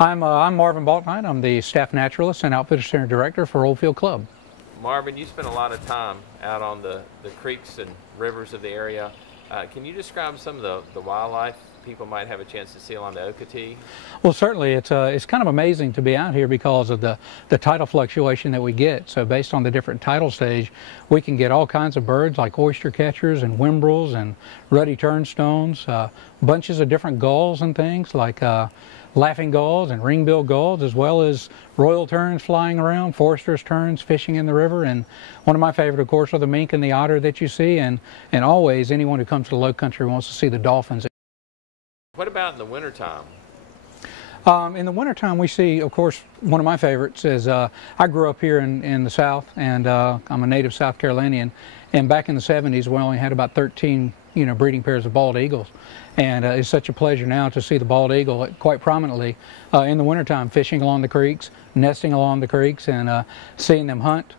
I'm Marvin Bouknight. I'm the staff naturalist and outfitter center director for Oldfield Club. Marvin, you spend a lot of time out on the creeks and rivers of the area. Can you describe some of the wildlife people might have a chance to see along the Okatee? Well, certainly it's kind of amazing to be out here because of the tidal fluctuation that we get. So based on the different tidal stage, we can get all kinds of birds like oyster catchers and whimbrels and ruddy turnstones, bunches of different gulls and things like laughing gulls and ring-billed gulls, as well as royal terns flying around, foresters' terns fishing in the river, and one of my favorite, of course, are the mink and the otter that you see, and always anyone who comes to the low country wants to see the dolphins. What about in the wintertime? In the wintertime, we see, of course, one of my favorites is, I grew up here in the South, and I'm a native South Carolinian, and back in the 70s, we only had about 13 breeding pairs of bald eagles. And it's such a pleasure now to see the bald eagle quite prominently in the wintertime, fishing along the creeks, nesting along the creeks, and seeing them hunt.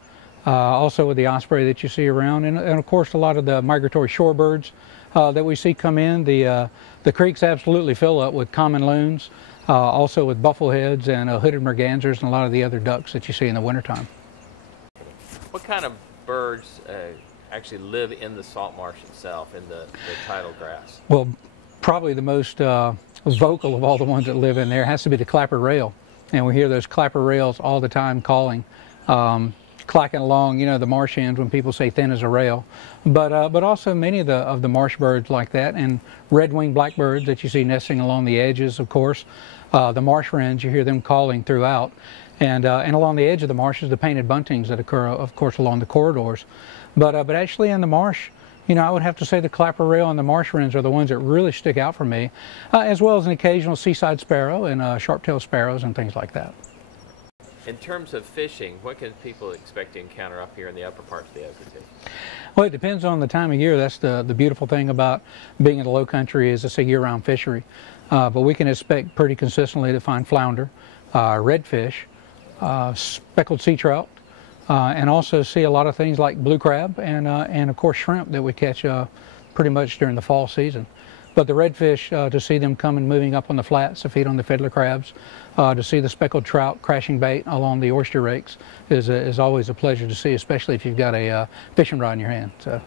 Also with the osprey that you see around, and of course a lot of the migratory shorebirds that we see come in. The creeks absolutely fill up with common loons, also with buffleheads and hooded mergansers and a lot of the other ducks that you see in the wintertime. What kind of birds actually live in the salt marsh itself, in the tidal grass? Well, probably the most vocal of all the ones that live in there has to be the clapper rail, and we hear those clapper rails all the time calling, clacking along, the marsh ends when people say thin as a rail, but also many of the marsh birds like that, and red-winged blackbirds that you see nesting along the edges, of course. The marsh wrens, you hear them calling throughout, and along the edge of the marshes, the painted buntings that occur, of course, along the corridors. But actually in the marsh, I would have to say the clapper rail and the marsh wrens are the ones that really stick out for me, as well as an occasional seaside sparrow and sharp-tailed sparrows and things like that. In terms of fishing, what can people expect to encounter up here in the upper parts of the Okatee? Well, it depends on the time of year. That's the beautiful thing about being in the low country, is it's a year-round fishery. But we can expect pretty consistently to find flounder, redfish, speckled sea trout, and also see a lot of things like blue crab and of course shrimp that we catch pretty much during the fall season. But the redfish, to see them come and moving up on the flats to feed on the fiddler crabs, to see the speckled trout crashing bait along the oyster rakes is always a pleasure to see, especially if you've got a fishing rod in your hand. So.